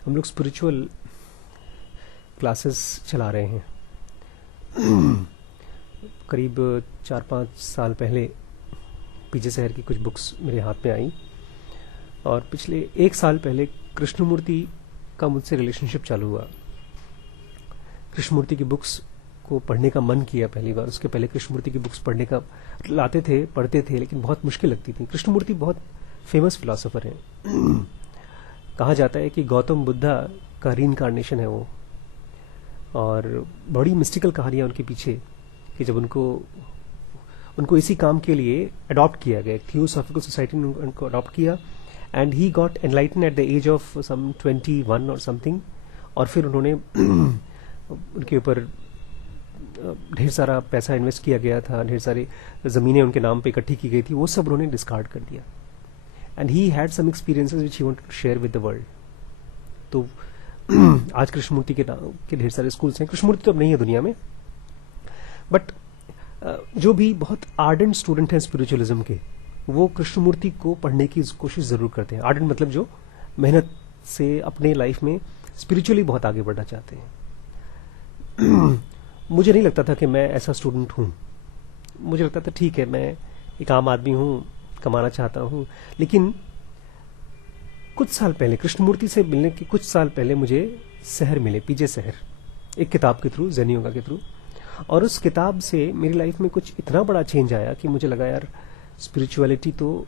हम लोग spiritual classes चला रहे हैं। करीब 4-5 साल पहले पीजे शहर की कुछ बुक्स मेरे हाथ में आई और पिछले 1 साल पहले कृष्णमूर्ति का मुझसे रिलेशनशिप चालू हुआ। कृष्णमूर्ति की बुक्स को पढ़ने का मन किया पहली बार। उसके पहले कृष्णमूर्ति की बुक्स पढ़ने का लाते थे, पढ़ते थे, लेकिन बहुत मुश्किल लगती थी। कृष्णमूर्ति बहुत फेमस फिलोसोफर हैं। कहा जाता है कि गौतम बुद्धा का रीइंकार्नेशन है वो, और बड़ी मिस्टिकल कहानियां उनके पीछे कि जब उनको इसी काम के लिए अडॉप्ट किया गया, थियोसॉफिकल सोसाइटी ने उनको अडॉप्ट किया and he got enlightened at the age of some 21 और समथिंग। और फिर उन्होंने उनके ऊपर ढेर सारा पैसा इन्वेस्ट किया गया था, ढेर सारी जमीनें उनके नाम पे इकट्ठी की गई थी, वो सब उन्होंने डिस्कार्ड कर दिया and he had some experiences which he wanted to share with the world. तो आज कृष्णमूर्ति के ढेर सारे स्कूल्स हैं। कृष्णमूर्ति तो अब नहीं है दुनिया में, बट जो भी बहुत आर्डेंट स्टूडेंट हैं स्पिरिचुअलिज्म के, वो कृष्णमूर्ति को पढ़ने की कोशिश जरूर करते हैं। आर्डेंट मतलब जो मेहनत से अपने लाइफ में स्पिरिचुअली बहुत आगे बढ़ना चाहते हैं। मुझे नहीं लगता था कि मैं ऐसा स्टूडेंट हूं। मुझे लगता था ठीक है, मैं एक आम आदमी हूं, कमाना चाहता हूं। लेकिन कुछ साल पहले, कृष्णमूर्ति से मिलने के कुछ साल पहले, मुझे शहर मिले, पीजे शहर, एक किताब के थ्रू, ज़ेन योगा के थ्रू। और उस किताब से मेरी लाइफ में कुछ इतना बड़ा चेंज आया कि मुझे लगा यार स्पिरिचुअलिटी तो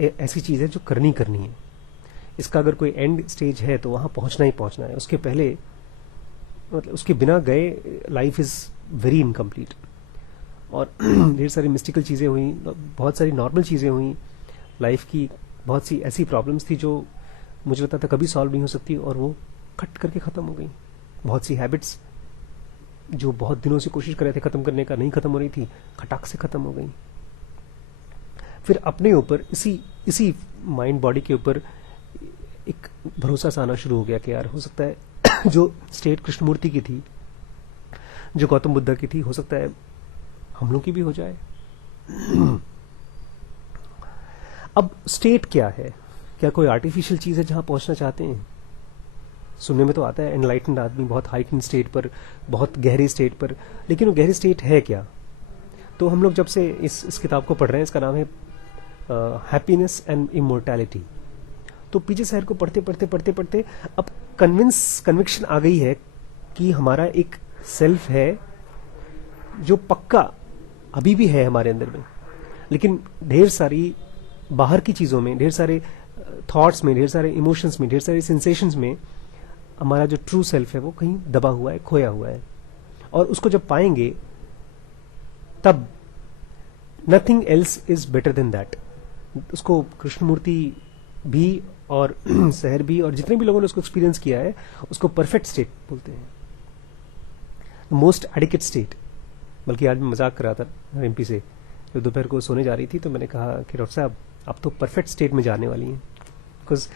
ऐसी चीज है जो करनी है। इसका अगर कोई एंड स्टेज है तो वहां पहुंचना ही पहुंचना है। उसके पहले, मतलब उसके बिना गए लाइफ इज वेरी इनकम्प्लीट। और ढेर सारी मिस्टिकल चीजें हुई, बहुत सारी नॉर्मल चीजें हुई लाइफ की। बहुत सी ऐसी प्रॉब्लम्स थी जो मुझे लगता था कभी सॉल्व नहीं हो सकती, और वो खट करके खत्म हो गई। बहुत सी हैबिट्स जो बहुत दिनों से कोशिश कर रहे थे खत्म करने का, नहीं खत्म हो रही थी, खटाक से खत्म हो गई। फिर अपने ऊपर, इसी माइंड बॉडी के ऊपर एक भरोसा सा आना शुरू हो गया कि यार हो सकता है जो स्टेट कृष्णमूर्ति की थी, जो गौतम बुद्ध की थी, हो सकता है हम लोग की भी हो जाए। अब स्टेट क्या है? क्या कोई आर्टिफिशियल चीज है जहां पहुंचना चाहते हैं? सुनने में तो आता है एनलाइटेंड आदमी बहुत हाइटेंड स्टेट पर, बहुत गहरी स्टेट पर, लेकिन वो गहरी स्टेट है क्या? तो हम लोग जब से इस किताब को पढ़ रहे हैं, इसका नाम है हैप्पीनेस एंड इमोर्टैलिटी। तो पीजे शहर को पढ़ते अब कन्विक्शन आ गई है कि हमारा एक सेल्फ है जो पक्का अभी भी है हमारे अंदर में, लेकिन ढेर सारी बाहर की चीजों में, ढेर सारे थॉट्स में, ढेर सारे इमोशंस में, ढेर सारे सेंसेशंस में हमारा जो ट्रू सेल्फ है वो कहीं दबा हुआ है, खोया हुआ है। और उसको जब पाएंगे तब nothing else is better than that. उसको कृष्णमूर्ति भी और शहर भी और जितने भी लोगों ने उसको एक्सपीरियंस किया है, उसको परफेक्ट स्टेट बोलते हैं, मोस्ट एडिकेट स्टेट। बल्कि आज मैं मजाक कर रहा था एमपी से, जो दोपहर को सोने जा रही थी, तो मैंने कहा कि डॉक्टर साहब आप तो परफेक्ट स्टेट में जाने वाली हैं। बिकॉज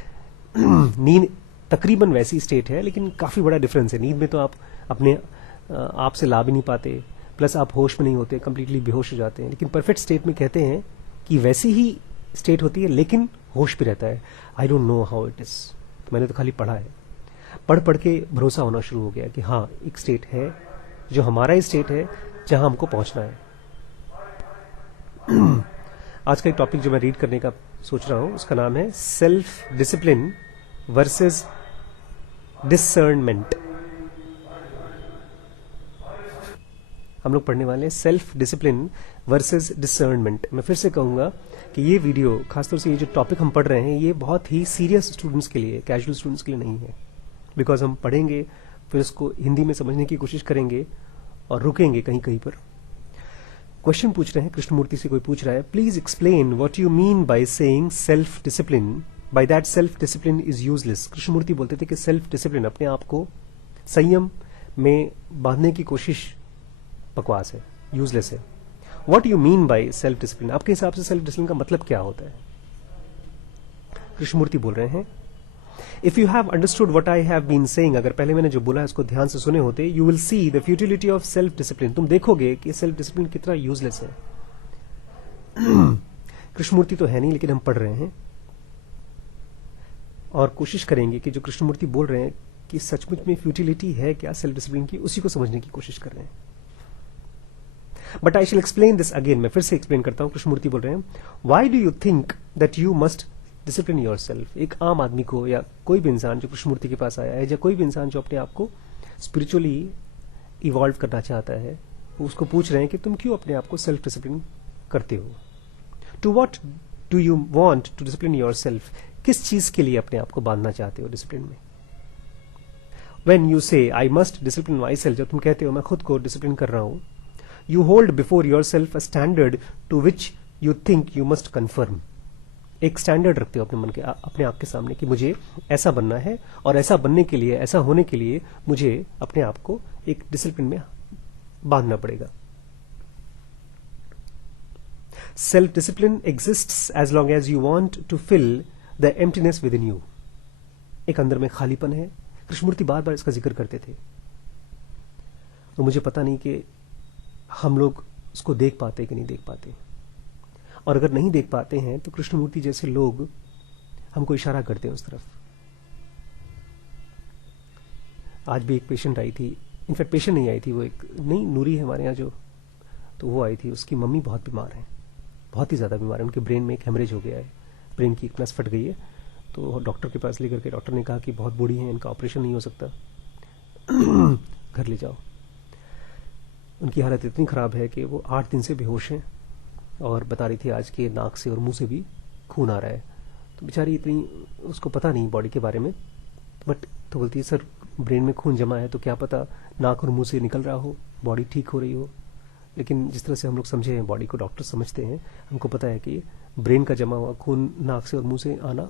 नींद तकरीबन वैसी स्टेट है, लेकिन काफी बड़ा डिफरेंस है। नींद में तो आप अपने आप से ला भी नहीं पाते, प्लस आप होश में नहीं होते, कंप्लीटली बेहोश हो जाते हैं। लेकिन परफेक्ट स्टेट में कहते हैं कि वैसी ही स्टेट होती है, लेकिन होश भी रहता है। I don't know how it is, तो मैंने तो खाली पढ़ा है। पढ़ के भरोसा होना शुरू हो गया कि हाँ, एक स्टेट है जो हमारा ही स्टेट है, जहां हमको पहुंचना है। आज का एक टॉपिक जो मैं रीड करने का सोच रहा हूं, उसका नाम है सेल्फ डिसिप्लिन वर्सेस डिसर्नमेंट। हम लोग पढ़ने वाले हैं सेल्फ डिसिप्लिन वर्सेस डिसर्नमेंट। मैं फिर से कहूंगा कि ये वीडियो, खासतौर से ये जो टॉपिक हम पढ़ रहे हैं, ये बहुत ही सीरियस स्टूडेंट्स के लिए, कैजुअल स्टूडेंट्स के लिए नहीं है। बिकॉज हम पढ़ेंगे, फिर उसको हिंदी में समझने की कोशिश करेंगे और रुकेंगे कहीं कहीं पर। क्वेश्चन पूछ रहे हैं, कृष्णमूर्ति से कोई पूछ रहा है, please explain what you mean by saying self discipline, by that self discipline is useless. Krishnamurti बोलते थे कि सेल्फ डिसिप्लिन, अपने आप को संयम में बांधने की कोशिश, बकवास है, यूजलेस है। What you mean by self discipline, आपके हिसाब से सेल्फ डिसिप्लिन का मतलब क्या होता है? कृष्णमूर्ति बोल रहे हैं, if you have understood what I have been saying, अगर पहले मैंने जो बोला है उसको ध्यान से सुने होते, you will see the futility of self discipline. तुम देखोगे कि सेल्फ डिसिप्लिन कितना यूजलेस है। कृष्णमूर्ति तो है नहीं, लेकिन हम पढ़ रहे हैं। और कोशिश करेंगे कि जो कृष्णमूर्ति बोल रहे हैं कि सचमुच में फ्यूटिलिटी है क्या सेल्फ डिसिप्लिन की, उसी को समझने की कोशिश कर रहे हैं. But I shall explain this again. मैं फिर से एक्सप्लेन करता हूं. कृष्णमूर्ति बोल रहे हैं, why do you think that you must discipline your self. एक आम आदमी को, या कोई भी इंसान जो कृष्णमूर्ति के पास आया है, या कोई भी इंसान जो अपने आप को स्पिरिचुअली इवॉल्व करना चाहता है, उसको पूछ रहे हैं कि तुम क्यों अपने आप को सेल्फ डिसिप्लिन करते हो. To what do you want to discipline yourself. किस चीज के लिए अपने आप को बांधना चाहते हो डिसिप्लिन में. वेन यू से I must discipline my self, जब तुम कहते हो मैं खुद को डिसिप्लिन कर रहा हूं, you hold before yourself a standard to which you think you must confirm. एक स्टैंडर्ड रखते हो अपने मन के, अपने आप के सामने कि मुझे ऐसा बनना है, और ऐसा बनने के लिए, ऐसा होने के लिए मुझे अपने आप को एक डिसिप्लिन में बांधना पड़ेगा. Self discipline exists as long as you want to fill the emptiness within you. एक अंदर में खालीपन है. कृष्णमूर्ति बार बार इसका जिक्र करते थे, और मुझे पता नहीं कि हम लोग उसको देख पाते कि नहीं देख पाते. और अगर नहीं देख पाते हैं तो कृष्णमूर्ति जैसे लोग हमको इशारा करते हैं उस तरफ. आज भी एक पेशेंट आई थी, इनफैक्ट पेशेंट नहीं आई थी, वो एक नई नूरी है हमारे यहाँ जो, तो वो आई थी. उसकी मम्मी बहुत बीमार है, बहुत ही ज्यादा बीमार है. उनके ब्रेन में एक हेमरेज हो गया है, ब्रेन की एक नस फट गई है. तो डॉक्टर के पास लेकर के डॉक्टर ने कहा कि बहुत बूढ़ी है, इनका ऑपरेशन नहीं हो सकता, घर ले जाओ. उनकी हालत इतनी खराब है कि वो 8 दिन से बेहोश हैं, और बता रही थी आज के नाक से और मुंह से भी खून आ रहा है. तो बेचारी इतनी, उसको पता नहीं बॉडी के बारे में, बट तो बोलती है सर ब्रेन में खून जमा है, तो क्या पता नाक और मुंह से निकल रहा हो, बॉडी ठीक हो रही हो. लेकिन जिस तरह से हम लोग समझे हैं बॉडी को, डॉक्टर समझते हैं, हमको पता है कि ब्रेन का जमा हुआ खून नाक से और मुंह से आना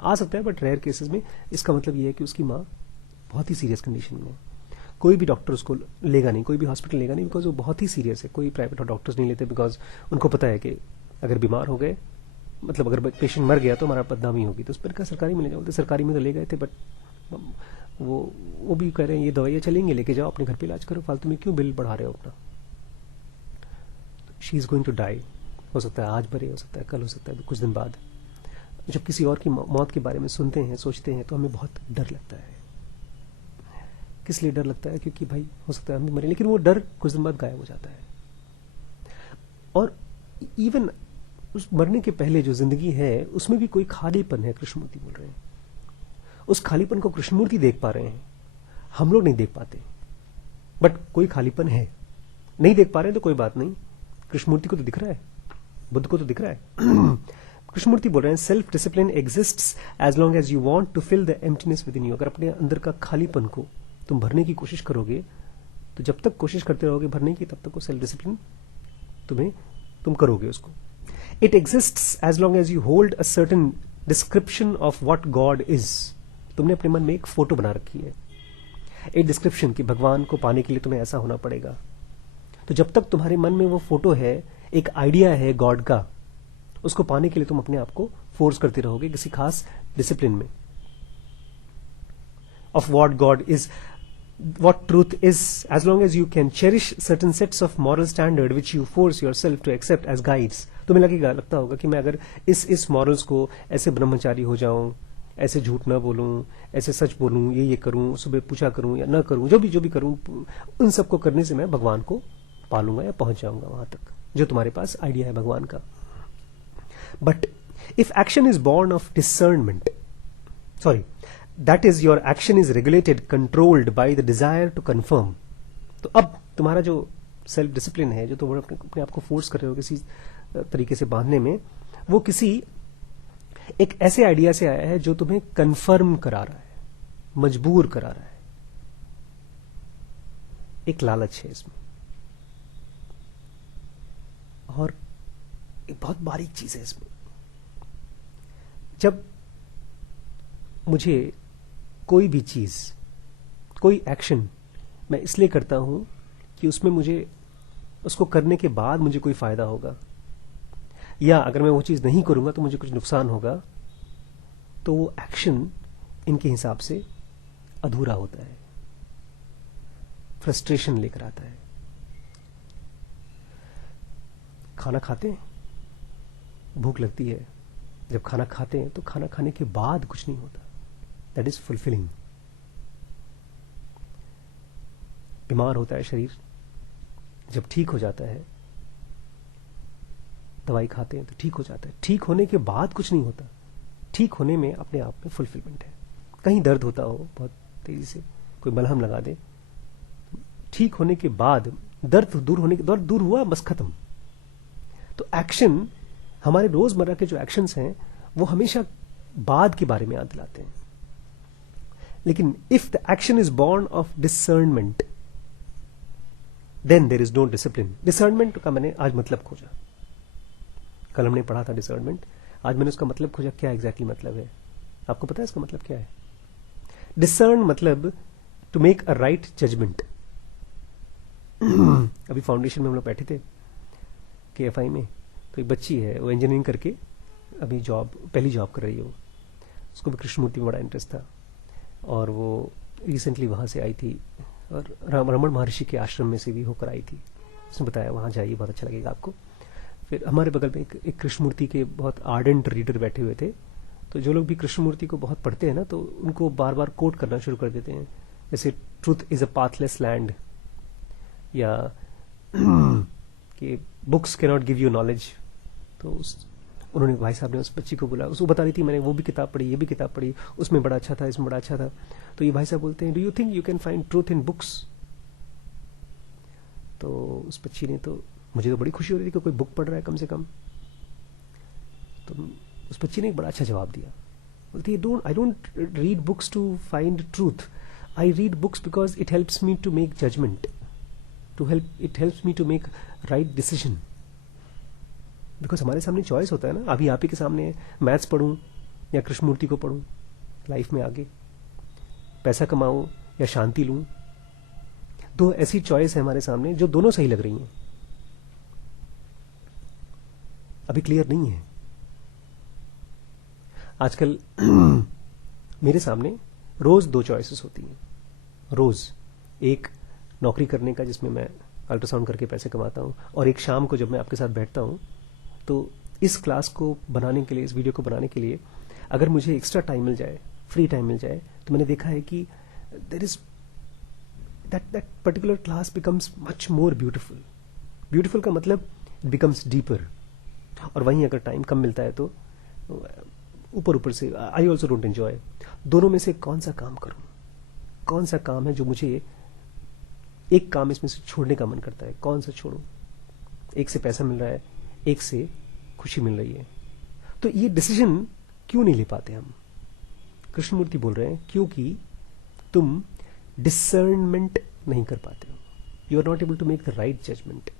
आ सकता है, बट रेयर केसेस में. इसका मतलब ये है कि उसकी माँ बहुत ही सीरियस कंडीशन में. कोई भी डॉक्टर उसको लेगा नहीं, कोई भी हॉस्पिटल लेगा नहीं, बिकॉज वो बहुत ही सीरियस है. कोई प्राइवेट डॉक्टर्स नहीं लेते, बिकॉज उनको पता है कि अगर बीमार हो गए, मतलब अगर पेशेंट मर गया तो हमारा बदनामी होगी, तो उस पर सरकारी में ले जाओ. तो सरकारी में तो ले गए थे, बट वो भी कह रहे हैं ये दवाइयाँ चलेंगे, लेके जाओ अपने घर पे इलाज करो, फालतू में क्यों बिल बढ़ा रहे हो अपना. She is going to die. हो सकता है आज भरे, हो सकता है कल, हो सकता है कुछ दिन बाद. जब किसी और की मौत के बारे में सुनते हैं, सोचते हैं, तो हमें बहुत डर लगता है. किस लिए डर लगता है? क्योंकि भाई हो सकता है हम भी मरे, लेकिन वो डर कुछ दिन बाद गायब हो जाता है. और इवन उस मरने के पहले जो जिंदगी है, उसमें भी कोई खालीपन है, कृष्णमूर्ति बोल रहे हैं. उस खालीपन को कृष्णमूर्ति देख पा रहे हैं, हम लोग नहीं देख पाते. बट कोई खालीपन है, नहीं देख पा रहे हैं तो कोई बात नहीं, कृष्णमूर्ति को तो दिख रहा है, बुद्ध को तो दिख रहा है. कृष्णमूर्ति बोल रहे हैं self discipline exists as long as you want to fill the emptiness within you. अगर अपने अंदर का खालीपन को तुम भरने की कोशिश करोगे, तो जब तक कोशिश करते रहोगे भरने की, तब तक वो सेल्फ डिसिप्लिन तुम करोगे उसको. It exists as long as you hold a certain description of what God is. तुमने अपने मन में एक फोटो बना रखी है, एक डिस्क्रिप्शन कि भगवान को पाने के लिए तुम्हें ऐसा होना पड़ेगा. तो जब तक तुम्हारे मन में वो फोटो है, एक आइडिया है गॉड का, उसको पाने के लिए तुम अपने आप को फोर्स करते रहोगे किसी खास डिसिप्लिन में. Of what God is, what truth is, as long as you can cherish certain sets of moral standard which you force yourself to accept as guides. तुम्हें लगता होगा कि मैं अगर इस मॉरल्स को, ऐसे ब्रह्मचारी हो जाऊं, ऐसे झूठ ना बोलूं, ऐसे सच बोलूं, ये करूं, सुबह पूजा करूं या ना करूं, जो भी करूं, उन सबको करने से मैं भगवान को पालूंगा या पहुंच जाऊंगा वहां तक, जो तुम्हारे पास आइडिया है भगवान का. But if action is born of discernment, sorry, that is your action is regulated, controlled by the desire to confirm. तो अब तुम्हारा जो सेल्फ डिसिप्लिन है, जो तुम अपने आप को फोर्स कर रहे हो किसी तरीके से बांधने में, वो किसी एक ऐसे आइडिया से आया है जो तुम्हें कंफर्म करा रहा है, मजबूर करा रहा है. एक लालच है इसमें, और एक बहुत बारीक चीज है इसमें. जब मुझे कोई भी चीज, कोई एक्शन मैं इसलिए करता हूं कि उसमें मुझे, उसको करने के बाद मुझे कोई फायदा होगा, या अगर मैं वो चीज नहीं करूंगा तो मुझे कुछ नुकसान होगा, तो वो एक्शन इनके हिसाब से अधूरा होता है, फ्रस्ट्रेशन लेकर आता है. खाना खाते हैं, भूख लगती है, जब खाना खाते हैं तो खाना खाने के बाद कुछ नहीं होता, दैट इज फुलफिलिंग। बीमार होता है शरीर, जब ठीक हो जाता है, दवाई खाते हैं तो ठीक हो जाता है। ठीक होने के बाद कुछ नहीं होता, ठीक होने में अपने आप में फुलफिलमेंट है। कहीं दर्द होता हो बहुत तेजी से, कोई मलहम लगा दे, ठीक होने के बाद दर्द दूर हुआ, बस खत्म। तो एक्शन, हमारे रोजमर्रा के जो एक्शंस हैं वो हमेशा बाद के बारे में याद दिलाते हैं। लेकिन if the action is born of discernment, then there is no discipline. Discernment का मैंने आज मतलब खोजा, कल हमने पढ़ा था डिसर्नमेंट, आज मैंने उसका मतलब खोजा, क्या एग्जैक्टली मतलब है। आपको पता है इसका मतलब क्या है? डिसर्न मतलब to make a right judgment. अभी फाउंडेशन में हम लोग बैठे थे KFI में, तो एक बच्ची है, वो इंजीनियरिंग करके अभी पहली जॉब कर रही है। वो, उसको भी कृष्णमूर्ति में बड़ा इंटरेस्ट था, और वो रिसेंटली वहां से आई थी, और रमण महर्षि के आश्रम में से भी होकर आई थी। उसने बताया वहां जाइए, बहुत अच्छा लगेगा आपको। फिर हमारे बगल में एक कृष्णमूर्ति के बहुत आर्डेंट रीडर बैठे हुए थे। तो जो लोग भी कृष्णमूर्ति को बहुत पढ़ते हैं ना, तो उनको बार बार कोट करना शुरू कर देते हैं, जैसे truth is a pathless land, या कि books can not give you knowledge. तो उन्होंने, भाई साहब ने उस बच्ची को बोला, उसको बता रही थी मैंने वो भी किताब पढ़ी, ये भी किताब पढ़ी, उसमें बड़ा अच्छा था, इसमें बड़ा अच्छा था। तो ये भाई साहब बोलते हैं, do you think you can find truth in books? तो उस बच्ची ने, तो मुझे तो बड़ी खुशी हो रही थी कि कोई बुक पढ़ रहा है कम से कम। तो उस बच्ची ने एक बड़ा अच्छा जवाब दिया, बोलती है, I don't read books to find truth, I read books because it helps me to make judgment, it helps me to make right decision. Because हमारे सामने चॉइस होता है ना, अभी आप ही के सामने मैथ्स पढ़ूं या कृष्णमूर्ति को पढ़ूं लाइफ में आगे, पैसा कमाऊं या शांति लूं। दो ऐसी चॉइस है हमारे सामने जो दोनों सही लग रही हैं, अभी क्लियर नहीं है। आजकल मेरे सामने रोज दो चॉइसेस होती हैं, रोज। एक नौकरी करने का जिसमें मैं अल्ट्रासाउंड करके पैसे कमाता हूं, और एक शाम को जब मैं आपके साथ बैठता हूं, तो इस क्लास को बनाने के लिए, इस वीडियो को बनाने के लिए अगर मुझे एक्स्ट्रा टाइम मिल जाए, फ्री टाइम मिल जाए, तो मैंने देखा है कि there is that particular class becomes much more beautiful. Beautiful का मतलब इट बिकम्स डीपर। और वहीं अगर टाइम कम मिलता है तो ऊपर ऊपर से आई ऑल्सो डोंट एंजॉय। दोनों में से कौन सा काम करूं, कौन सा काम है जो मुझे, एक काम इसमें से छोड़ने का मन करता है, कौन सा छोड़ूं? एक से पैसा मिल रहा है, एक से खुशी मिल रही है। तो ये डिसीजन क्यों नहीं ले पाते हम? कृष्णमूर्ति बोल रहे हैं क्योंकि तुम डिसर्नमेंट नहीं कर पाते हो, you are not able to make the right judgment.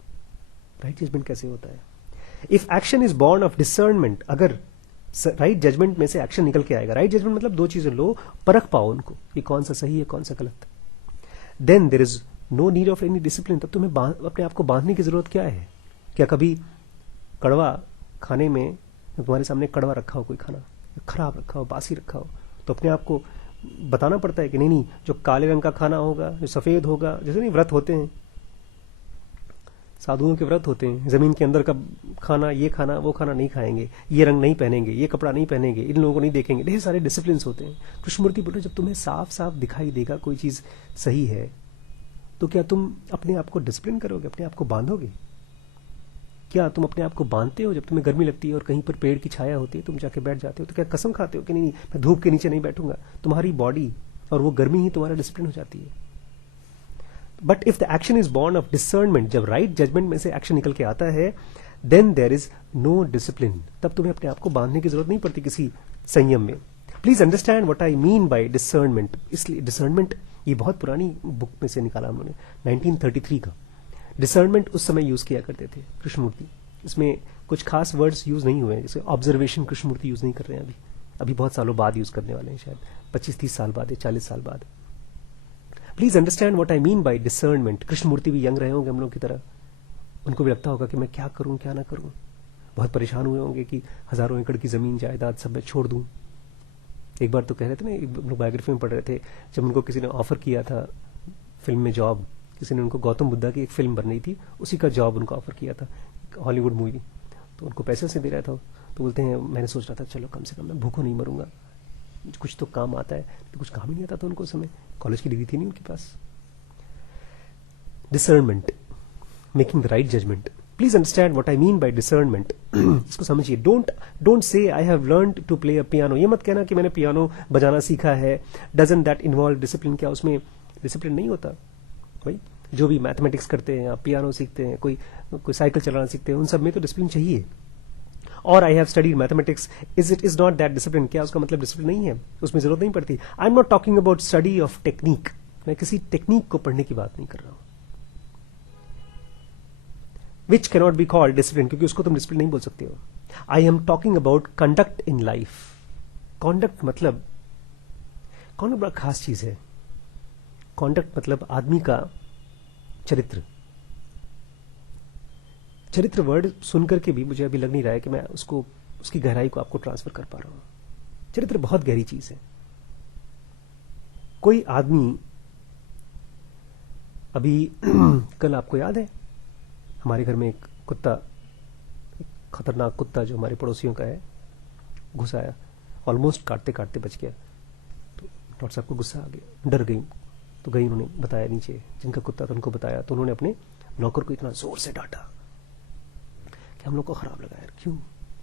Right judgment कैसे होता है? If action is born of discernment, अगर राइट जजमेंट में से एक्शन निकल के आएगा, राइट जजमेंट मतलब दो चीजें लो, परख पाओ उनको, ये कौन सा सही है कौन सा गलत, then there is no need of any discipline. तब तुम्हें अपने आप को बांधने की जरूरत क्या है? क्या कभी कड़वा खाने में, तुम्हारे सामने कड़वा रखा हो कोई खाना, खराब रखा हो, बासी रखा हो, तो अपने आप को बताना पड़ता है कि नहीं, जो काले रंग का खाना होगा, जो सफेद होगा, जैसे नहीं व्रत होते हैं, साधुओं के व्रत होते हैं, जमीन के अंदर का खाना, ये खाना वो खाना नहीं खाएंगे, ये रंग नहीं पहनेंगे, ये कपड़ा नहीं पहनेंगे, इन लोगों को नहीं देखेंगे, ढेर सारे डिसिप्लिन होते हैं। कृष्णमूर्ति बोले जब तुम्हें साफ साफ दिखाई देगा कोई चीज सही है, तो क्या तुम अपने आप को डिसिप्लिन करोगे, अपने आप को बांधोगे? क्या तुम अपने आप को बांधते हो? जब तुम्हें गर्मी लगती है और कहीं पर पेड़ की छाया होती है, तुम जाके बैठ जाते हो, तो क्या कसम खाते हो कि नहीं मैं धूप के नीचे नहीं बैठूंगा? तुम्हारी बॉडी और वो गर्मी ही तुम्हारा डिसिप्लिन हो जाती है। But if the action is born of discernment, जब राइट जजमेंट में से एक्शन निकल के आता है, then there is no discipline. तब तुम्हें अपने आप को बांधने की जरूरत नहीं पड़ती किसी संयम में। Please understand what I mean by discernment. इसलिए डिसर्नमेंट ये बहुत पुरानी बुक में से निकाला हम लोगों ने, 1933 का। डिसर्नमेंट उस समय यूज किया करते थे कृष्णमूर्ति। इसमें कुछ खास वर्ड्स यूज नहीं हुए हैं, जैसे ऑब्जर्वेशन कृष्णमूर्ति यूज नहीं कर रहे हैं अभी बहुत सालों बाद यूज करने वाले हैं, शायद 25-30 साल बाद या 40 साल बाद। Please understand what I mean by discernment. Krishnamurti भी यंग रहे होंगे हम लोग की तरह, उनको भी लगता होगा कि मैं क्या करूं क्या ना करूं, बहुत परेशान हुए होंगे कि हजारों एकड़ की जमीन जायदाद सब मैं छोड़ दूं। एक बार तो कह रहे थे ना, हम लोग बायोग्राफी में पढ़ रहे थे, जब उनको किसी ने ऑफर किया था फिल्म में जॉब, किसी ने उनको गौतम बुद्धा की एक फिल्म बन रही थी, उसी का जॉब उनको ऑफर किया था, हॉलीवुड मूवी, तो उनको पैसे से दे रहा था, तो बोलते हैं मैंने सोच रहा था चलो कम से कम मैं भूखों नहीं मरूंगा, कुछ तो काम आता है, तो कुछ काम ही नहीं आता था उनको उस समय, कॉलेज की डिग्री थी नहीं उनके पास। Discernment, making the right judgement. Please understand what I mean by discernment. इसको समझिए। Don't say I have learned to play a piano. ये मत कहना कि मैंने पियानो बजाना सीखा है। Doesn't that involve discipline? क्या उसमें डिसिप्लिन नहीं होता भाई? जो भी मैथमेटिक्स करते हैं, आप पियानो सीखते हैं, कोई साइकिल चलाना सीखते हैं, उन सब में तो डिसिप्लिन चाहिए। और I have studied mathematics, is not that discipline? क्या उसका मतलब डिसिप्लिन नहीं है? उसमें जरूरत नहीं पड़ती। I am not talking about study of technique. मैं किसी टेक्निक को पढ़ने की बात नहीं कर रहा हूं, which cannot be called discipline, क्योंकि उसको तुम डिसिप्लिन नहीं बोल सकते हो। आई am talking about conduct in life. Conduct मतलब, कौन बड़ा खास चीज है। कॉन्डक्ट मतलब आदमी का चरित्र। चरित्र वर्ड सुनकर के भी मुझे अभी लग नहीं रहा है कि मैं उसको, उसकी गहराई को आपको ट्रांसफर कर पा रहा हूं। चरित्र बहुत गहरी चीज है। कोई आदमी, अभी कल आपको याद है हमारे घर में एक कुत्ता, एक खतरनाक कुत्ता जो हमारे पड़ोसियों का है, घुस आया, ऑलमोस्ट काटते काटते बच गया। तो डॉक्टर साहब को गुस्सा आ गया, डर गई, तो गई, उन्होंने बताया नीचे जिनका कुत्ता था उनको बताया, तो उन्होंने अपने नौकर को इतना जोर से डांटा कि हम लोग को खराब लगा यार। क्यों?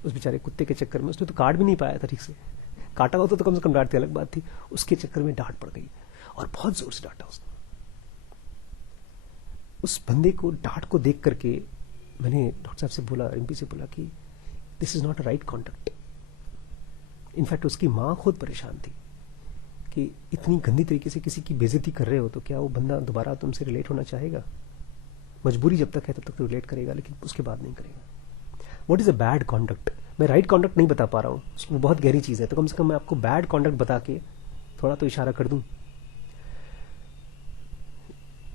उस बेचारे कुत्ते के चक्कर में उसने तो काट भी नहीं पाया था ठीक से, काटा होता तो कम से कम डांटती अलग बात थी, उसके चक्कर में डांट पड़ गई और बहुत जोर से डांटा उसने। उस बंदे को, डांट को देख करके मैंने डॉक्टर साहब से बोला, एमपी से बोला कि this is not a right conduct. In fact उसकी मां खुद परेशान थी कि इतनी गंदी तरीके से किसी की बेइज्जती कर रहे हो तो क्या वो बंदा दोबारा तुमसे रिलेट होना चाहेगा? मजबूरी जब तक है तब तक तो रिलेट करेगा, लेकिन उसके बाद नहीं करेगा। What is a bad conduct? मैं राइट कॉन्डक्ट नहीं बता पा रहा हूं, उसमें बहुत गहरी चीज है, तो कम से कम मैं आपको बैड कॉन्डक्ट बता के थोड़ा तो इशारा कर दूं।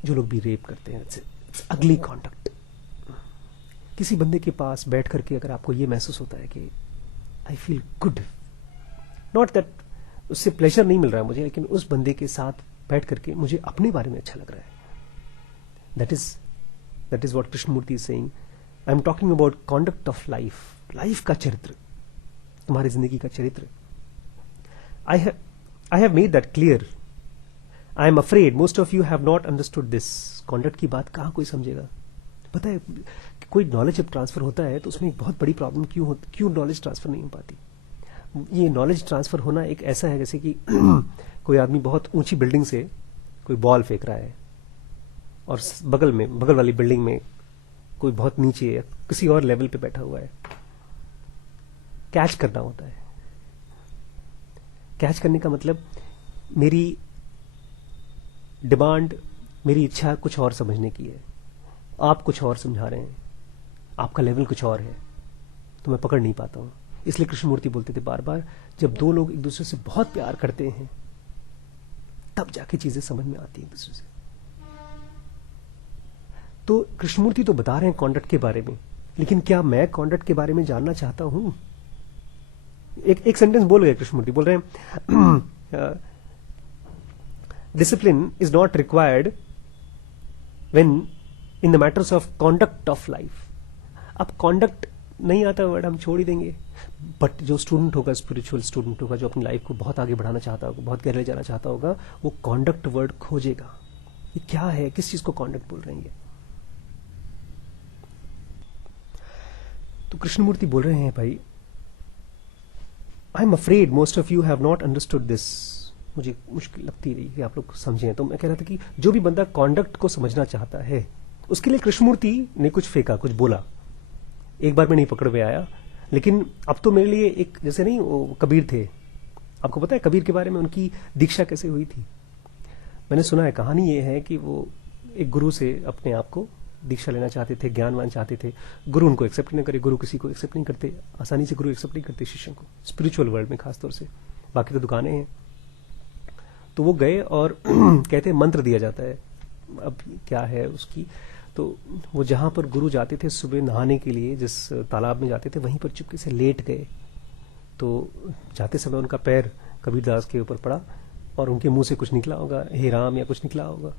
जो लोग भी रेप करते हैं, इट्स अगली कॉन्डक्ट। किसी बंदे के पास बैठ करके अगर आपको ये महसूस होता है कि I feel good, not that उससे प्लेजर नहीं मिल रहा है मुझे, लेकिन उस बंदे के साथ बैठ करके मुझे अपने बारे में अच्छा लग रहा है, that is what Krishnamurti is saying. I am talking about conduct of life, life का चरित्र, तुम्हारी जिंदगी का चरित्र। I have made that clear. I am afraid most of you have not understood this. Conduct की बात कहां कोई समझेगा? पता है, कोई नॉलेज जब ट्रांसफर होता है तो उसमें एक बहुत बड़ी प्रॉब्लम क्यों नॉलेज ट्रांसफर नहीं हो पाती? ये नॉलेज ट्रांसफर होना एक ऐसा है जैसे कि कोई आदमी बहुत ऊंची बिल्डिंग से कोई बॉल फेंक रहा है और बगल वाली बिल्डिंग में कोई बहुत नीचे या किसी और लेवल पे बैठा हुआ है। कैच करना होता है। कैच करने का मतलब मेरी डिमांड, मेरी इच्छा कुछ और समझने की है, आप कुछ और समझा रहे हैं, आपका लेवल कुछ और है, तो मैं पकड़ नहीं पाता हूं। इसलिए कृष्णमूर्ति बोलते थे बार बार, जब दो लोग एक दूसरे से बहुत प्यार करते हैं तब जाके चीजें समझ में आती हैं एक दूसरे से। तो कृष्णमूर्ति तो बता रहे हैं कॉन्डक्ट के बारे में, लेकिन क्या मैं कॉन्डक्ट के बारे में जानना चाहता हूं? एक सेंटेंस बोल गए कृष्णमूर्ति, बोल रहे हैं discipline is not required when in the matters of conduct of life. अब कॉन्डक्ट नहीं आता वर्ड हम छोड़ ही देंगे, बट जो स्टूडेंट होगा, स्पिरिचुअल स्टूडेंट होगा, जो अपनी लाइफ को बहुत आगे बढ़ाना चाहता होगा, बहुत गहरे जाना चाहता होगा, वो कॉन्डक्ट वर्ड खोजेगा। ये क्या है, किस चीज को कॉन्डक्ट बोल रहे हैं? तो कृष्णमूर्ति बोल रहे हैं भाई, आई am afraid most of you have not understood this. मुझे मुश्किल लगती रही कि आप लोग समझें, तो मैं कह रहा था कि जो भी बंदा कॉन्डक्ट को समझना चाहता है उसके लिए कृष्णमूर्ति ने कुछ फेंका, कुछ बोला। एक बार में नहीं पकड़ में आया, लेकिन अब तो मेरे लिए एक, जैसे नहीं वो कबीर थे, आपको पता है कबीर के बारे में, उनकी दीक्षा कैसे हुई थी? मैंने सुना है, कहानी ये है कि वो एक गुरु से अपने आप को दीक्षा लेना चाहते थे, ज्ञानवान चाहते थे। गुरु उनको एक्सेप्ट नहीं करे, गुरु किसी को एक्सेप्ट नहीं करते, आसानी से गुरु एक्सेप्ट नहीं करते शिष्यों को, स्पिरिचुअल वर्ल्ड में खासतौर से, बाकी तो दुकानें हैं। तो वो गए और कहते मंत्र दिया जाता है, अब क्या है उसकी, तो वो जहां पर गुरु जाते थे सुबह नहाने के लिए, जिस तालाब में जाते थे, वहीं पर चुपके से लेट गए। तो जाते समय उनका पैर कबीरदास के ऊपर पड़ा और उनके मुंह से कुछ निकला होगा, हे राम या कुछ निकला होगा,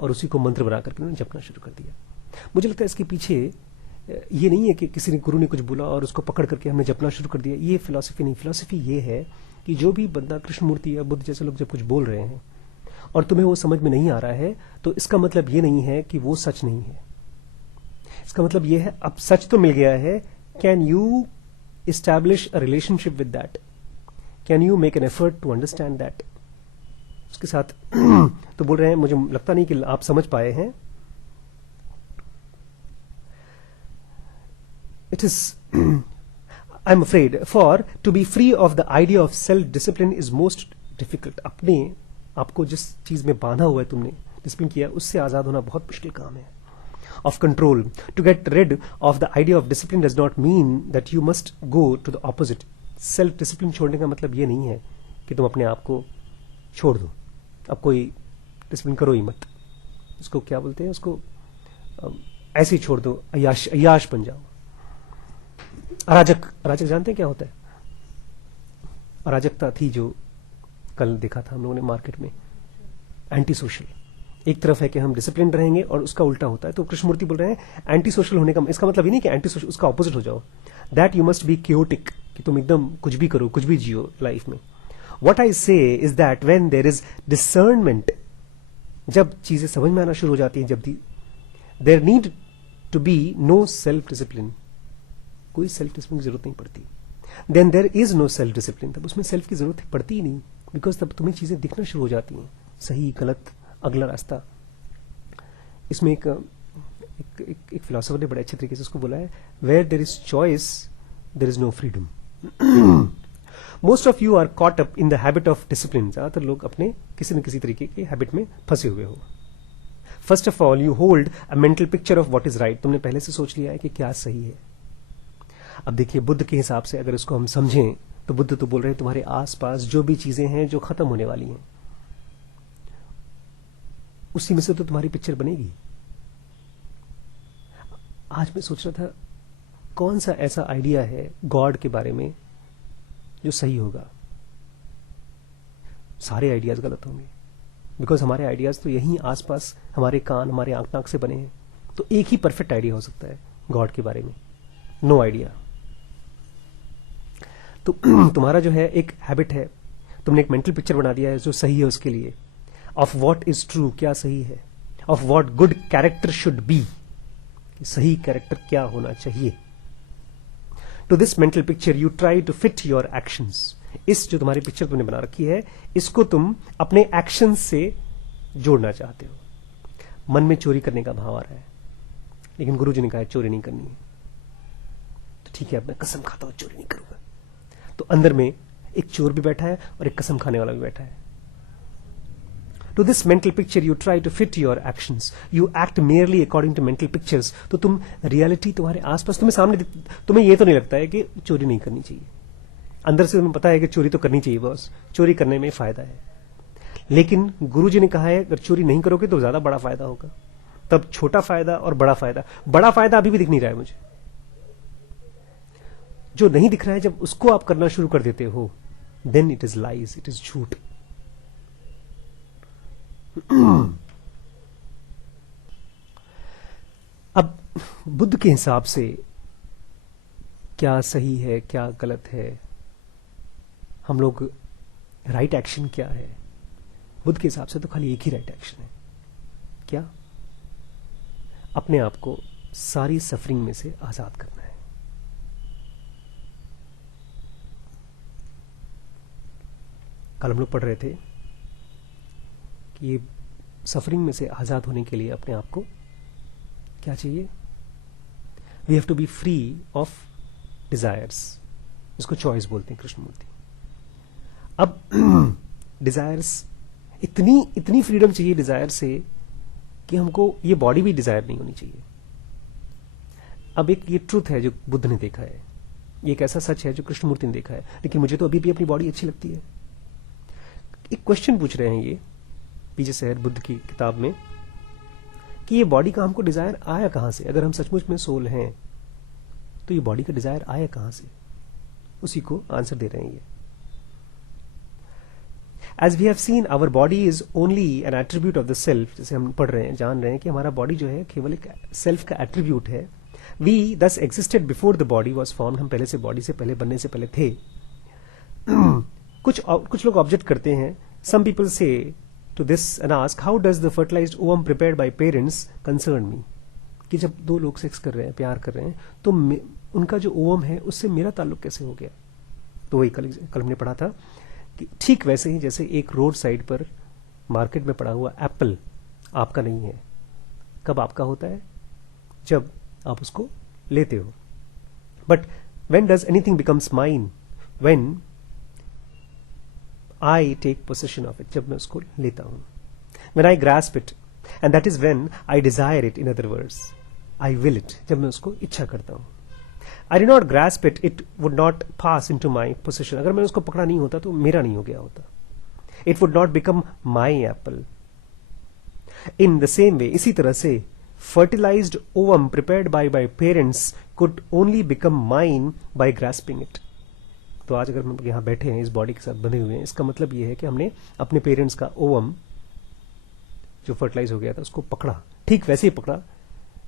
और उसी को मंत्र बना करके उन्होंने जपना शुरू कर दिया। मुझे लगता है इसके पीछे ये नहीं है कि किसी ने गुरु ने कुछ बोला और उसको पकड़ करके हमने जपना शुरू कर दिया, ये फिलॉसफी नहीं। फिलॉसफी ये है कि जो भी बंदा कृष्णमूर्ति या बुद्ध जैसे लोग जब कुछ बोल रहे हैं और तुम्हें वो समझ में नहीं आ रहा है, तो इसका मतलब ये नहीं है कि वो सच नहीं है। इसका मतलब ये है अब सच तो मिल गया है, can you establish a relationship with that, can you make an effort to understand that. उसके साथ तो बोल रहे हैं, मुझे लगता नहीं कि आप समझ पाए हैं। It is, I'm afraid, for to be free of the idea of self-discipline is most difficult. अपने आपको जिस चीज में बांधा हुआ है तुमने, डिसिप्लिन किया, उससे आजाद होना बहुत मुश्किल काम है। Of control. To get rid of the idea of discipline does not mean that you must go to the opposite. Self-discipline छोड़ने का मतलब ये नहीं है कि तुम अपने आप को छोड़ दो, अब कोई डिसिप्लिन करो ही मत। उसको क्या बोलते हैं, उसको ऐसे ही छोड़ दो, अय्याश बन जाओ। अराजक, अराजक जानते हैं क्या होता है? अराजकता थी जो कल देखा था हम लोगों ने मार्केट में, एंटी सोशल। एक तरफ है कि हम डिसिप्लिन रहेंगे और उसका उल्टा होता है। तो कृष्णमूर्ति बोल रहे हैं एंटी सोशल होने का इसका मतलब ये नहीं कि एंटी सोशल, उसका ऑपोजिट हो जाओ। That you must be chaotic, कि तुम एकदम कुछ भी करो, कुछ भी जियो लाइफ में। What I say is that when there is discernment, जब चीजें समझ में आना शुरू हो जाती हैं, जब there need to be no self discipline, कोई सेल्फ डिसिप्लिन की जरूरत नहीं पड़ती। Then there is no self discipline, तब उसमें सेल्फ की जरूरत पड़ती ही नहीं, बिकॉज तब तुम्हें चीजें दिखना शुरू हो जाती हैं, सही गलत, अगला रास्ता। इसमें एक फिलोसोफर ने बड़े अच्छे तरीके से उसको बोला है, where there is choice there is no freedom. Most of you are caught up in the habit of discipline, ज्यादातर लोग अपने किसी न किसी तरीके के हैबिट में फंसे हुए हो। First of all you hold a mental picture of what is right, तुमने पहले से सोच लिया है कि क्या सही है। अब देखिए बुद्ध के हिसाब से अगर इसको हम समझें तो बुद्ध तो बोल रहे हैं तुम्हारे आसपास जो भी चीजें हैं जो खत्म होने वाली हैं, उसी में से तो तुम्हारी पिक्चर बनेगी। आज मैं सोच रहा था कौन सा ऐसा आइडिया है गॉड के बारे में जो सही होगा। सारे आइडियाज गलत होंगे, बिकॉज हमारे आइडियाज तो यहीं आसपास, हमारे कान, हमारे आंख नाक से बने हैं। तो एक ही परफेक्ट आइडिया हो सकता है गॉड के बारे में, नो आइडिया। तो तुम्हारा जो है एक हैबिट है, तुमने एक मेंटल पिक्चर बना दिया है जो सही है उसके लिए, ऑफ व्हाट इज ट्रू, क्या सही है, of what good character should be, सही कैरेक्टर क्या होना चाहिए। To this mental picture you try to fit your actions, इस जो तुम्हारी पिक्चर तुमने बना रखी है इसको तुम अपने एक्शंस से जोड़ना चाहते हो। मन में चोरी करने का भाव आ रहा है, लेकिन गुरुजी ने कहा चोरी नहीं करनी है, तो ठीक है अब मैं कसम खाता हूं चोरी नहीं करूंगा। तो अंदर में एक चोर भी बैठा है और एक कसम खाने वाला भी बैठा है। To this mental picture you try to fit your actions, you act merely according to mental pictures. तो तुम रियलिटी तुम्हारे आसपास तुम्हें सामने, तुम्हें यह तो नहीं लगता है कि चोरी नहीं करनी चाहिए, अंदर से तुम्हें पता है कि चोरी तो करनी चाहिए बॉस, चोरी करने में फायदा है। लेकिन गुरुजी ने कहा है अगर चोरी नहीं करोगे तो ज्यादा बड़ा फायदा होगा। तब छोटा फायदा और बड़ा फायदा, बड़ा फायदा अभी भी दिख नहीं रहा है मुझे। जो नहीं दिख रहा है जब उसको आप करना शुरू कर देते हो, then it is lies, it is झूठ। अब बुद्ध के हिसाब से क्या सही है क्या गलत है, हम लोग राइट एक्शन क्या है, बुद्ध के हिसाब से तो खाली एक ही राइट एक्शन है। क्या? अपने आप को सारी सफरिंग में से आजाद करना है। कल हम लोग पढ़ रहे थे कि ये सफरिंग में से आजाद होने के लिए अपने आप को क्या चाहिए? We have to be free of desires, इसको चॉइस बोलते हैं कृष्णमूर्ति। अब डिजायर्स, इतनी फ्रीडम चाहिए डिजायर से कि हमको ये बॉडी भी डिजायर नहीं होनी चाहिए। अब एक ये ट्रुथ है जो बुद्ध ने देखा है, ये एक ऐसा सच है जो कृष्णमूर्ति ने देखा है, लेकिन मुझे तो अभी भी अपनी बॉडी अच्छी लगती है। एक क्वेश्चन पूछ रहे हैं ये पीछे शहर बुद्ध की किताब में कि ये बॉडी का हमको डिजायर आया कहां से? अगर हम सचमुच में सोल हैं तो ये बॉडी का डिजायर आया कहां से? उसी को आंसर दे रहे हैं ये। As we have seen our body is only an attribute of the self, जैसे हम पढ़ रहे हैं, जान रहे हैं कि हमारा बॉडी जो है केवल एक सेल्फ का एट्रीब्यूट है। वी दस existed before the body was form, हम पहले से बॉडी से पहले बनने से पहले थे. कुछ लोग ऑब्जेक्ट करते हैं. Some people say to this and ask how does the fertilized ovum prepared by parents concern me, कि जब दो लोग सेक्स कर रहे हैं, प्यार कर रहे हैं, तो उनका जो ओवम है उससे मेरा ताल्लुक कैसे हो गया. तो वही कल हमने पढ़ा था कि ठीक वैसे ही जैसे एक रोड साइड पर मार्केट में पड़ा हुआ एप्पल आपका नहीं है. कब आपका होता है? जब आप उसको लेते हो. But when does anything becomes mine? When I take possession of it, जब मैं उसको लेता हूं. When I grasp it, and that is when I desire it. In other words, I will it, जब मैं उसको इच्छा करता हूं. I did not grasp it, it would not pass into my possession. अगर मैंने उसको पकड़ा नहीं होता तो मेरा नहीं हो गया होता. It would not become my Apple. In the same way, इसी तरह से fertilized ovum prepared by parents could only become mine by grasping it. तो आज अगर हम यहां बैठे हैं, इस बॉडी के साथ बंधे हुए हैं, इसका मतलब यह है कि हमने अपने पेरेंट्स का ओवम जो फर्टिलाइज हो गया था उसको पकड़ा. ठीक वैसे ही पकड़ा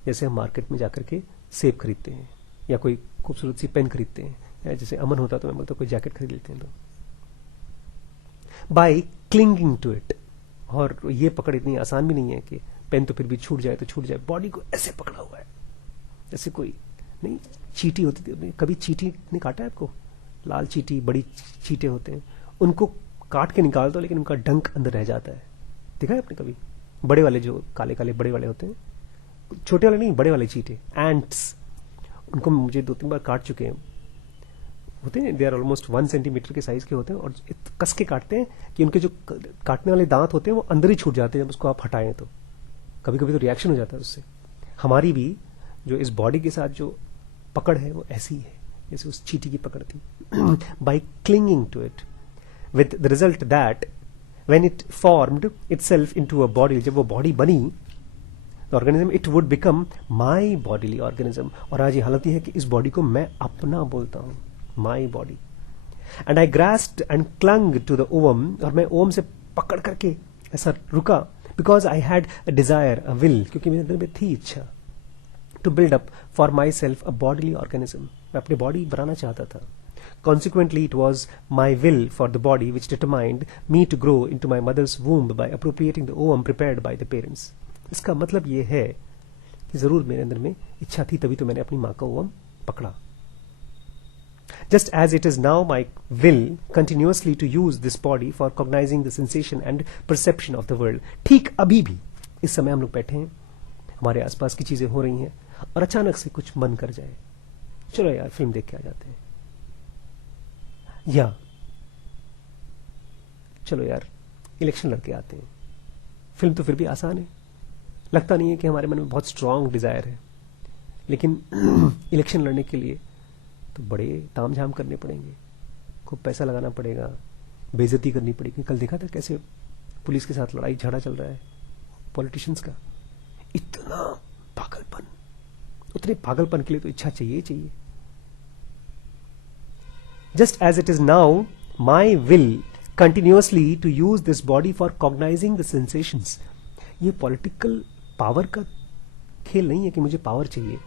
जैसे हम मार्केट में जाकर के सेब खरीदते हैं या कोई खूबसूरत सी पेन खरीदते हैं, या जैसे अमन होता तो मैं बोलता कोई जैकेट खरीद लेते हैं. तो बाय क्लिंगिंग टू इट. और ये पकड़ इतनी आसान भी नहीं है कि पेन तो फिर भी छूट जाए तो छूट जाए. बॉडी को ऐसे पकड़ा हुआ है जैसे कोई नहीं. चींटी होती थी, कभी चींटी ने काटा है आपको? लाल चींटी, बड़ी चींटे होते हैं, उनको काट के निकाल दो लेकिन उनका डंक अंदर रह जाता है. देखा है आपने कभी? बड़े वाले जो काले काले बड़े वाले होते हैं, छोटे वाले नहीं, बड़े वाले चींटे, एंट्स, उनको मुझे 2-3 बार काट चुके हैं. होते हैं, दे आर ऑलमोस्ट 1 सेंटीमीटर के साइज के होते हैं और कस के काटते हैं कि उनके जो काटने वाले दांत होते हैं वो अंदर ही छूट जाते हैं जब उसको आप हटाएं. तो कभी कभी तो रिएक्शन हो जाता है उससे. हमारी भी जो इस बॉडी के साथ जो पकड़ है वो ऐसी है जैसे उस चींटी की पकड़ थी. By clinging to it, with the result that when it formed itself into a body, जब वो बॉडी बनी organism, it would become my bodily organism. और आज ये हालत यह है कि इस बॉडी को मैं अपना बोलता हूं, my body. And I grasped and clung to the ovum, और मैं ओवम से पकड़ करके ऐसा रुका. Because I had a desire, a will, क्योंकि मेरे अंदर में थी इच्छा, to build up for myself a bodily organism. मैं अपनी बॉडी बनाना चाहता था. Consequently, it was my will for the body which determined me to grow into my mother's womb by appropriating the ovum prepared by the parents. इसका मतलब ये है कि जरूर मेरे अंदर में इच्छा थी, तभी तो मैंने अपनी माँ का ओवम पकड़ा. Just as it is now my will continuously to use this body for cognizing the sensation and perception of the world. ठीक अभी भी इस समय हम लोग बैठे हैं, हमारे आसपास की चीजें हो रही हैं और अचानक से कुछ मन कर जाए, चलो यार फिल्म देख के आ जाते हैं, या चलो यार इलेक्शन लड़के आते हैं. फिल्म तो फिर भी आसान है, लगता नहीं है कि हमारे मन में बहुत स्ट्रांग डिजायर है. लेकिन इलेक्शन लड़ने के लिए तो बड़े तामझाम करने पड़ेंगे, खूब पैसा लगाना पड़ेगा, बेइज्जती करनी पड़ेगी. कल देखा था कैसे पुलिस के साथ लड़ाई झगड़ा चल रहा है पॉलिटिशियंस का. इतना पागलपन, उतने पागलपन के लिए तो इच्छा चाहिए चाहिए. Just as it is now my will continuously to use this body for cognizing the sensations. ये पॉलिटिकल पावर का खेल नहीं है कि मुझे पावर चाहिए,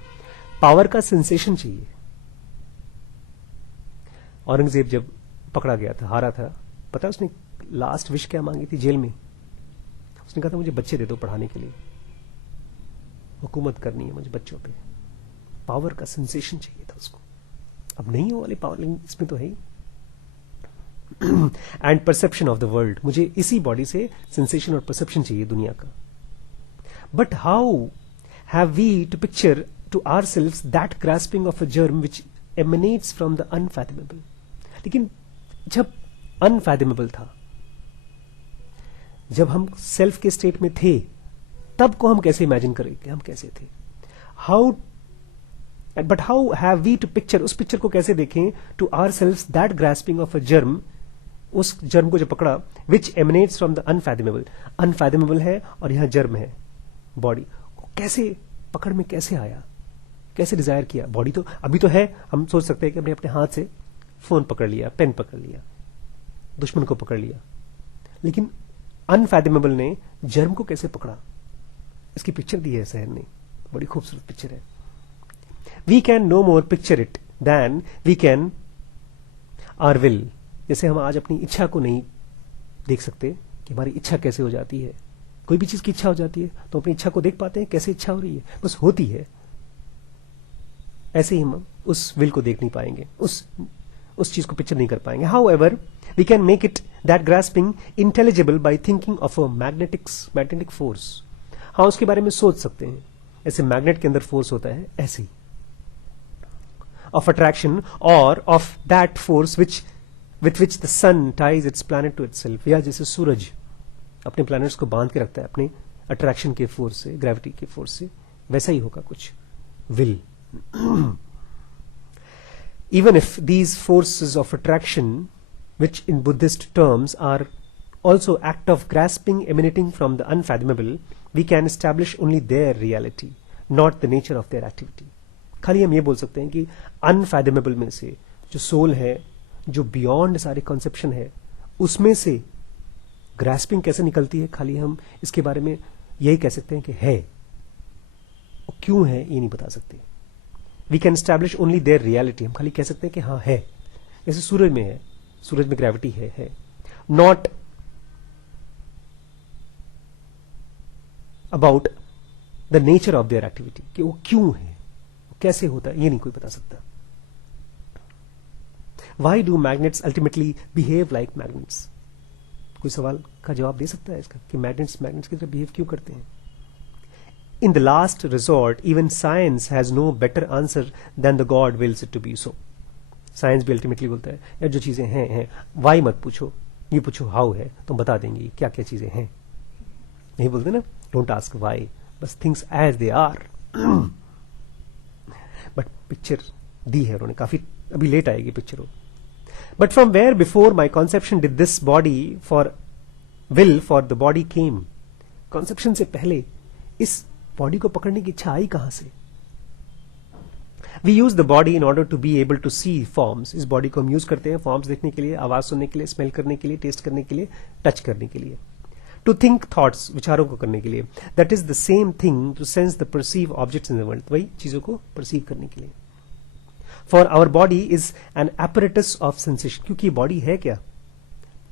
पावर का सेंसेशन चाहिए. औरंगजेब जब पकड़ा गया था, हारा था, पता है उसने लास्ट विश क्या मांगी थी जेल में? उसने कहा था मुझे बच्चे दे दो पढ़ाने के लिए, हुकूमत करनी है मुझे बच्चों पे. पावर का सेंसेशन चाहिए था उसको. अब नहीं हो वाली पावर, लेकिन इसमें तो है ही. And perception of the world, मुझे इसी बॉडी से सेंसेशन और परसेप्शन चाहिए दुनिया का. But how have we to picture to ourselves that grasping of a germ which emanates from the unfathomable. लेकिन जब अनफैथमेबल था, जब हम सेल्फ के स्टेट में थे, तब को हम कैसे इमेजिन करेंगे हम कैसे थे? How But how have we to picture, उस पिक्चर को कैसे देखें, to ourselves that grasping of a germ, उस जर्म को जो पकड़ा, which emanates from the unfathomable. Unfathomable है और यहां जर्म है, बॉडी. कैसे पकड़ में कैसे आया, कैसे डिजायर किया? बॉडी तो अभी तो है, हम सोच सकते हैं कि हमने अपने हाथ से फोन पकड़ लिया, पेन पकड़ लिया, दुश्मन को पकड़ लिया. लेकिन अनफैथमेबल ने जर्म को कैसे पकड़ा? इसकी पिक्चर दी है सहर ने, बड़ी खूबसूरत पिक्चर है. We can no more picture it than we can or will. जैसे हम आज अपनी इच्छा को नहीं देख सकते कि हमारी इच्छा कैसे हो जाती है। कोई भी चीज की इच्छा हो जाती है तो अपनी इच्छा को देख पाते हैं कैसे इच्छा हो रही है, बस होती है। ऐसे ही हम उस विल को देख नहीं पाएंगे, उस चीज को पिक्चर नहीं कर पाएंगे। However we can make it that grasping intelligible by thinking of a magnetic force. हाँ, उसके बारे में सोच सकते हैं। ऐसे मैग्नेट के अंदर फोर्स होता है, ऐसे ही ऑफ अट्रैक्शन और of that force with which the sun ties its planet to itself. या जैसे सूरज अपने प्लैनेट्स को बांध के रखता है अपने अट्रैक्शन के फोर्स से, ग्रेविटी के फोर्स से, वैसा ही होगा कुछ will. Even if these forces of attraction, which in Buddhist terms are also act of grasping emanating from the unfathomable, we can establish only their reality, not the nature of their activity. खाली हम ये बोल सकते हैं कि unfathomable में से जो सोल है, जो बियॉन्ड सारे कॉन्सेप्शन है, उसमें से ग्रास्पिंग कैसे निकलती है, खाली हम इसके बारे में यही कह सकते हैं कि है। और क्यों है ये नहीं बता सकते। We can establish only their reality. हम खाली कह सकते हैं कि हाँ है। जैसे सूरज में है, सूरज में ग्रेविटी है। Not about the nature of their activity, कि वो क्यों है, वो कैसे होता है, ये नहीं कोई बता सकता। Why do magnets ultimately behave like magnets? कोई सवाल का जवाब दे सकता है इसका कि मैग्नेट्स की तरह बिहेव क्यों करते हैं? In the last resort, even science has no better answer than the God wills it to be so. Science भी अल्टीमेटली बोलता है यार जो चीजें हैं वाई मत पूछो, ये पूछो हाउ है, तो हम बता देंगे क्या क्या चीजें हैं। नहीं बोलते ना, डोंट आस्क वाई, बस things as they are. But picture दी है उन्होंने, काफी अभी लेट आएगी पिक्चर वो। But from where before my conception did this body for will for the body came. Conception से पहले इस बॉडी को पकड़ने की इच्छा आई कहां से? We use the body in order to be able to see forms. इस बॉडी को हम यूज करते हैं फॉर्म्स देखने के लिए, आवाज सुनने के लिए, स्मेल करने के लिए, टेस्ट करने के लिए, टच करने के लिए। टू थिंक थॉट्स, विचारों को करने के लिए। That is the same thing to sense the perceive objects in the world. वही चीजों को परसीव करने के लिए। For our body is an apparatus of sensation. क्योंकि बॉडी है क्या?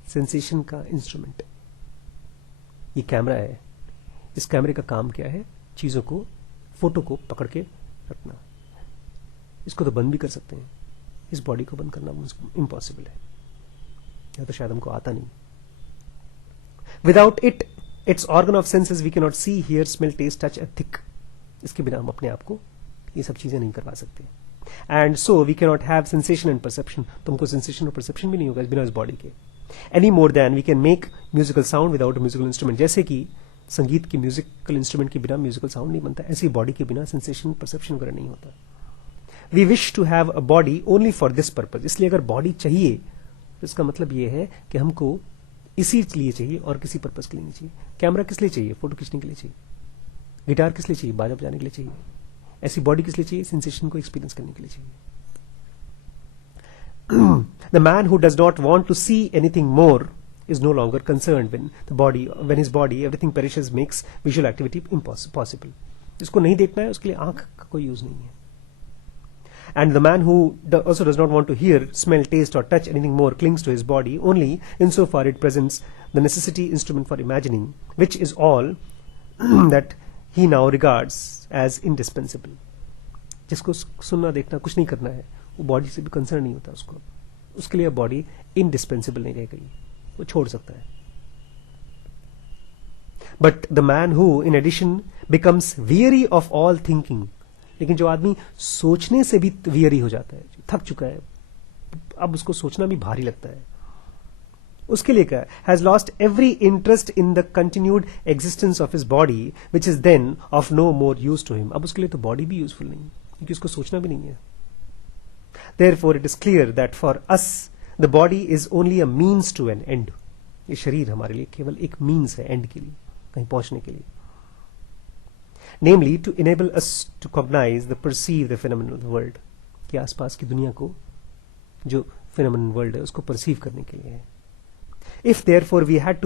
सेंसेशन का इंस्ट्रूमेंट। ये कैमरा है, इस कैमरे का काम क्या है? चीजों को, फोटो को पकड़ के रखना। इसको तो बंद भी कर सकते हैं, इस बॉडी को बंद करना इम्पॉसिबल है, या तो शायद हमको आता नहीं। Without it its organ of senses we can not see, hear, smell, taste, touch, think. इसके बिना हम अपने आप को ये सब चीजें नहीं करवा सकते। And so we can not have sensation and perception. तो हमको सेंसेशन और परसेप्शन भी नहीं होगा बिना इस बॉडी के। Any more than we can make musical sound without musical instrument. जैसे कि संगीत की म्यूजिकल इंस्ट्रूमेंट के बिना म्यूजिकल साउंड नहीं बनता, ऐसी बॉडी के बिना सेंसेशन परसेप्शन वगैरह नहीं होता। We wish to have a body only for this purpose. इसलिए अगर बॉडी चाहिए तो इसका मतलब यह है कि हमको इसी लिए चाहिए और किसी पर्पज के लिए नहीं चाहिए। कैमरा किस लिए चाहिए? फोटो खींचने के लिए चाहिए। गिटार किस लिए चाहिए? बाजा बजाने के लिए चाहिए। ऐसी बॉडी किस लिए चाहिए? सेंसेशन को एक्सपीरियंस करने के लिए चाहिए। The man who does not want to see anything more is no longer concerned when his body everything perishes makes visual activity impossible. इसको नहीं देखना है, उसके लिए आंख का कोई यूज नहीं है। And the man who also does not want to hear, smell, taste or touch anything more clings to his body only insofar it presents the necessity instrument for imagining, which is all that he now regards as indispensable. जिसको सुनना देखना कुछ नहीं करना है, वो body से भी कंसर्न नहीं होता उसको, उसके लिए बॉडी इंडिस्पेंसिबल नहीं रह गई, वो छोड़ सकता है। But the man who in addition becomes weary of all thinking. लेकिन जो आदमी सोचने से भी वियरी हो जाता है, थक चुका है, अब उसको सोचना भी भारी लगता है, उसके लिए क्या? Has lost every interest in the continued existence of his body which is then of no more use to him. अब उसके लिए तो बॉडी भी यूजफुल नहीं, क्योंकि उसको सोचना भी नहीं है। Therefore it is clear that for us the body is only a means to an end. ये शरीर हमारे लिए केवल एक मीन्स है एंड के लिए, कहीं पहुंचने के लिए। Namely to enable us to cognize the perceive the phenomenon of the world, कि आसपास की दुनिया को, जो phenomenon world है, उसको परसीव करने के लिए है। If therefore we had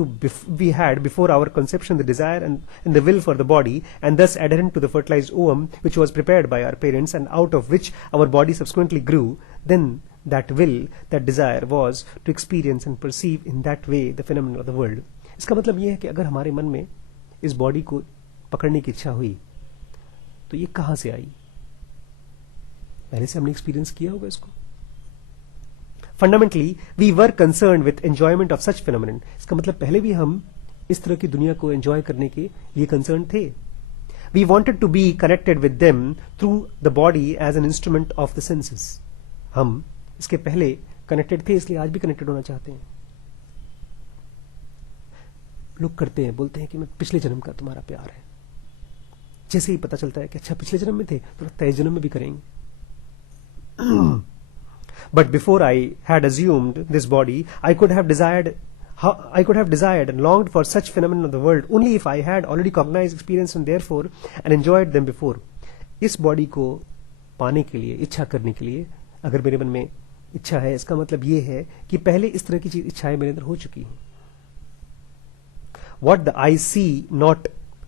before our conception the desire and the will for the body, and thus adherent to the fertilized ovum which was prepared by our parents and out of which our body subsequently grew, then that will, that desire was to experience and perceive in that way the phenomenon of the world. इसका मतलब यह है कि अगर हमारे मन में इस बॉडी को पकड़ने की इच्छा हुई तो ये कहां से आई? पहले से हमने एक्सपीरियंस किया होगा इसको. Fundamentally we were concern with enjoyment of such phenomenon. इसका मतलब पहले भी हम इस तरह की दुनिया को एंजॉय करने के लिए कंसर्न थे. We wanted to be connected with them through the body as an instrument of the senses. हम इसके पहले कनेक्टेड थे, इसलिए आज भी कनेक्टेड होना चाहते हैं. लोग करते हैं, बोलते हैं कि मैं पिछले जन्म का तुम्हारा प्यार है. जैसे ही पता चलता है कि अच्छा पिछले जन्म में थे तो लगता है इस जन्म में भी करेंगे. But before I had assumed this body, I could have desired and longed for such phenomena of the world only if I had already cognized, experienced and therefore and enjoyed them before. इस बॉडी को पाने के लिए, इच्छा करने के लिए अगर मेरे मन में इच्छा है, इसका मतलब ये है कि पहले इस तरह की चीज इच्छाएं मेरे अंदर हो चुकी हैं. What the eye see not,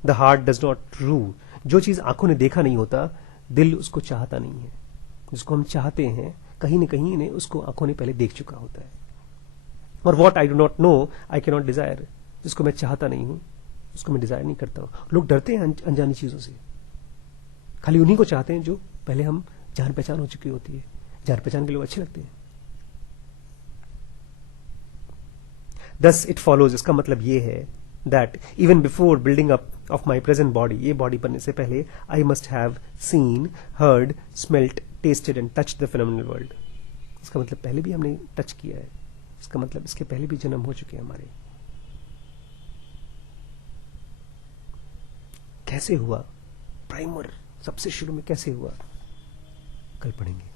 the heart does not rue. जो चीज आंखों ने देखा नहीं होता, दिल उसको चाहता नहीं है. जिसको हम चाहते हैं कहीं न कहीं ने उसको आंखों ने पहले देख चुका होता है. और what I do not know I can not Dzire. जिसको मैं चाहता नहीं हूं उसको मैं डिजायर नहीं करता हूं. लोग डरते हैं अनजानी चीजों से. खाली उन्हीं को चाहते हैं जो पहले हम जान पहचान हो चुकी होती है. जान पहचान के लोग अच्छे लगते हैं. Thus it follows, इसका मतलब ये है that even before building up of my present body, ये बॉडी बनने से पहले I must have seen, heard, smelt, tasted and touched the phenomenal world. इसका मतलब पहले भी हमने टच किया है. इसका मतलब इसके पहले भी जन्म हो चुके हैं हमारे. कैसे हुआ? प्राइमर सबसे शुरू में कैसे हुआ कल पढ़ेंगे.